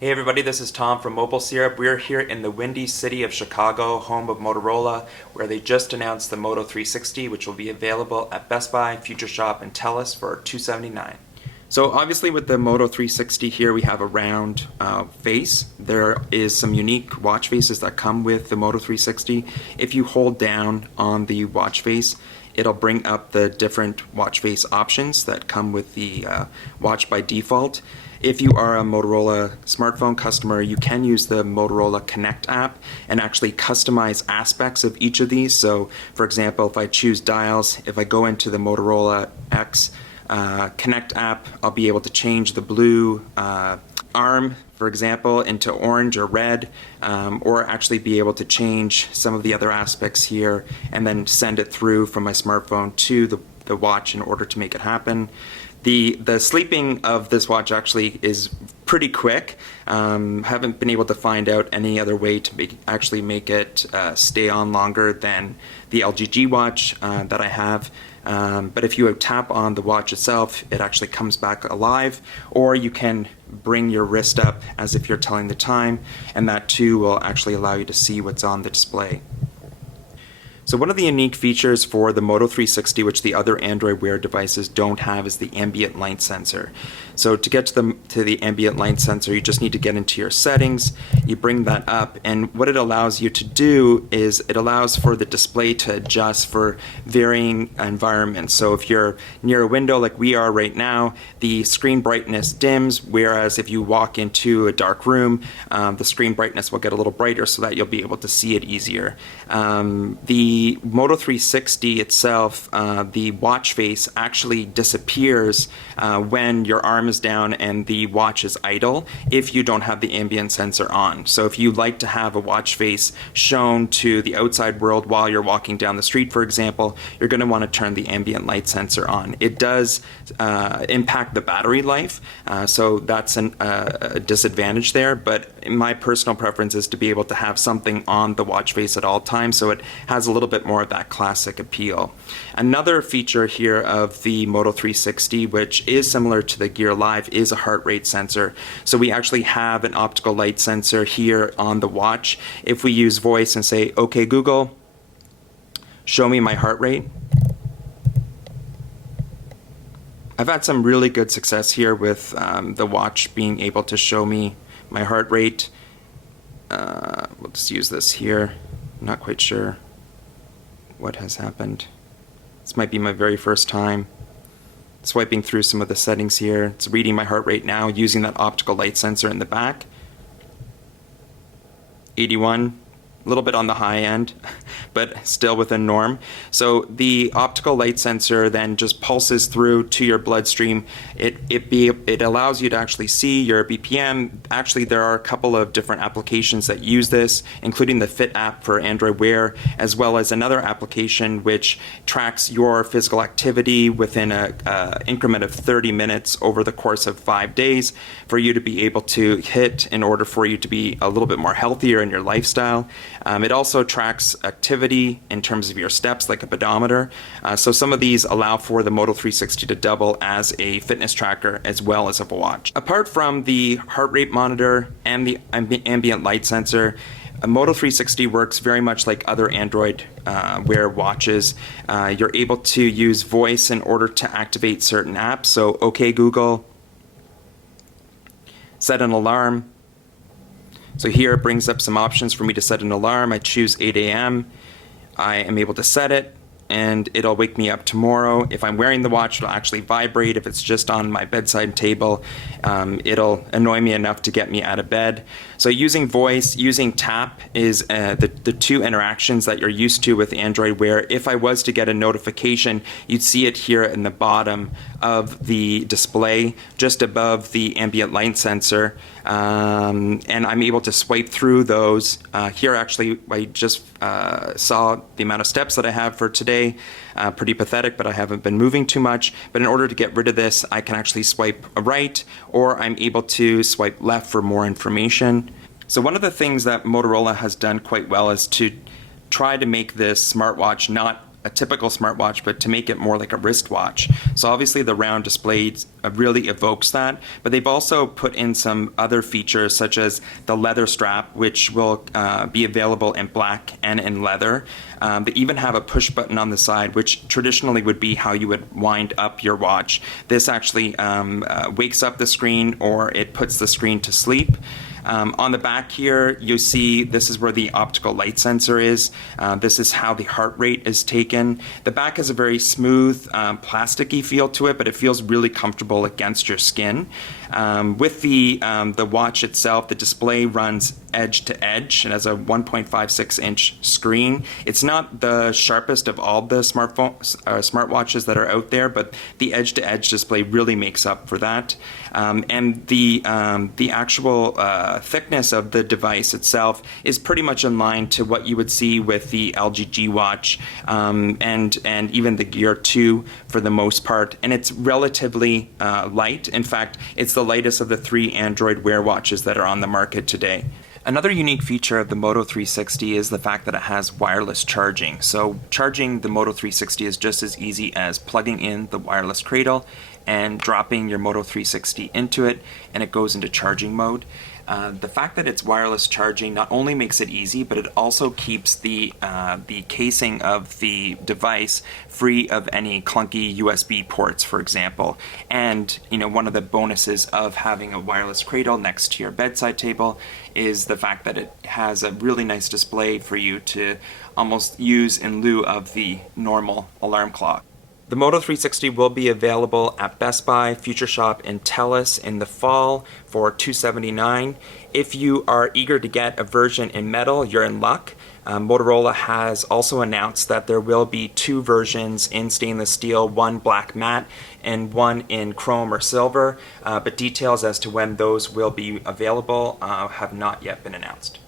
Hey everybody, this is Tom from Mobile Syrup. We're here in the windy city of Chicago, home of Motorola, where they just announced the Moto 360, which will be available at Best Buy, Future Shop, and TELUS for $279. So obviously with the Moto 360 here, we have a round face. There is some unique watch faces that come with the Moto 360. If you hold down on the watch face, it'll bring up the different watch face options that come with the watch by default. If you are a Motorola smartphone customer, you can use the Motorola Connect app and actually customize aspects of each of these. So for example, if I choose dials, if I go into the Motorola X Connect app, I'll be able to change the blue arm, for example, into orange or red, or actually be able to change some of the other aspects here and then send it through from my smartphone to the watch in order to make it happen. The sleeping of this watch actually is pretty quick. Haven't been able to find out any other way to actually make it stay on longer than the LG watch that I have. But if you tap on the watch itself, it actually comes back alive, or you can bring your wrist up as if you're telling the time, and that too will actually allow you to see what's on the display. So one of the unique features for the Moto 360, which the other Android Wear devices don't have, is the ambient light sensor. So to get to the ambient light sensor, you just need to get into your settings, you bring that up, and what it allows you to do is it allows for the display to adjust for varying environments. So if you're near a window like we are right now, the screen brightness dims, whereas if you walk into a dark room, the screen brightness will get a little brighter so that you'll be able to see it easier. The Moto 360 itself, the watch face actually disappears when your arm is down and the watch is idle if you don't have the ambient sensor on. So if you like to have a watch face shown to the outside world while you're walking down the street, for example, you're going to want to turn the ambient light sensor on. It does impact the battery life, so that's a disadvantage there, but my personal preference is to be able to have something on the watch face at all times, so it has a little bit more of that classic appeal. Another feature here of the Moto 360, which is similar to the Gear Live, is a heart rate sensor. So we actually have an optical light sensor here on the watch. If we use voice and say, "Okay Google, show me my heart rate," I've had some really good success here with the watch being able to show me my heart rate. We'll just use this here. I'm not quite sure what has happened. This might be my very first time swiping through some of the settings here. It's reading my heart rate now using that optical light sensor in the back. 81. A little bit on the high end, but still within norm. So the optical light sensor then just pulses through to your bloodstream. It allows you to actually see your BPM. Actually, there are a couple of different applications that use this, including the Fit app for Android Wear, as well as another application which tracks your physical activity within an increment of 30 minutes over the course of 5 days for you to be able to hit in order for you to be a little bit more healthier in your lifestyle. It also tracks activity in terms of your steps, like a pedometer. So some of these allow for the Moto 360 to double as a fitness tracker as well as a watch. Apart from the heart rate monitor and the ambient light sensor, a Moto 360 works very much like other Android Wear watches. You're able to use voice in order to activate certain apps. So, "Okay Google, set an alarm." So here it brings up some options for me to set an alarm. I choose 8 a.m. I am able to set it, and it'll wake me up tomorrow. If I'm wearing the watch, it'll actually vibrate. If it's just on my bedside table, it'll annoy me enough to get me out of bed. So using voice, using tap is the two interactions that you're used to with Android Wear. If I was to get a notification, you'd see it here in the bottom of the display, just above the ambient light sensor. And I'm able to swipe through those. Here actually I just saw the amount of steps that I have for today. Pretty pathetic, but I haven't been moving too much. But in order to get rid of this, I can actually swipe right, or I'm able to swipe left for more information. So one of the things that Motorola has done quite well is to try to make this smartwatch not a typical smartwatch, but to make it more like a wristwatch. So obviously the round display really evokes that, but they've also put in some other features such as the leather strap, which will be available in black and in leather. They even have a push button on the side, which traditionally would be how you would wind up your watch. This actually wakes up the screen, or it puts the screen to sleep. On the back here, you see this is where the optical light sensor is. This is how the heart rate is taken. The back has a very smooth, plasticky feel to it, but it feels really comfortable against your skin. With the watch itself, the display runs edge to edge. It has a 1.56-inch screen. It's not the sharpest of all the smartwatches that are out there, but the edge-to-edge display really makes up for that. And the actual thickness of the device itself is pretty much in line to what you would see with the LG G Watch and even the Gear 2 for the most part. And it's relatively light. In fact, it's the lightest of the 3 Android Wear watches that are on the market today. Another unique feature of the Moto 360 is the fact that it has wireless charging. So charging the Moto 360 is just as easy as plugging in the wireless cradle and dropping your Moto 360 into it, and it goes into charging mode. The fact that it's wireless charging not only makes it easy, but it also keeps the casing of the device free of any clunky USB ports, for example. And one of the bonuses of having a wireless cradle next to your bedside table is the fact that it has a really nice display for you to almost use in lieu of the normal alarm clock. The Moto 360 will be available at Best Buy, Future Shop, and TELUS in the fall for $279. If you are eager to get a version in metal, you're in luck. Motorola has also announced that there will be 2 versions in stainless steel, one black matte and one in chrome or silver, but details as to when those will be available have not yet been announced.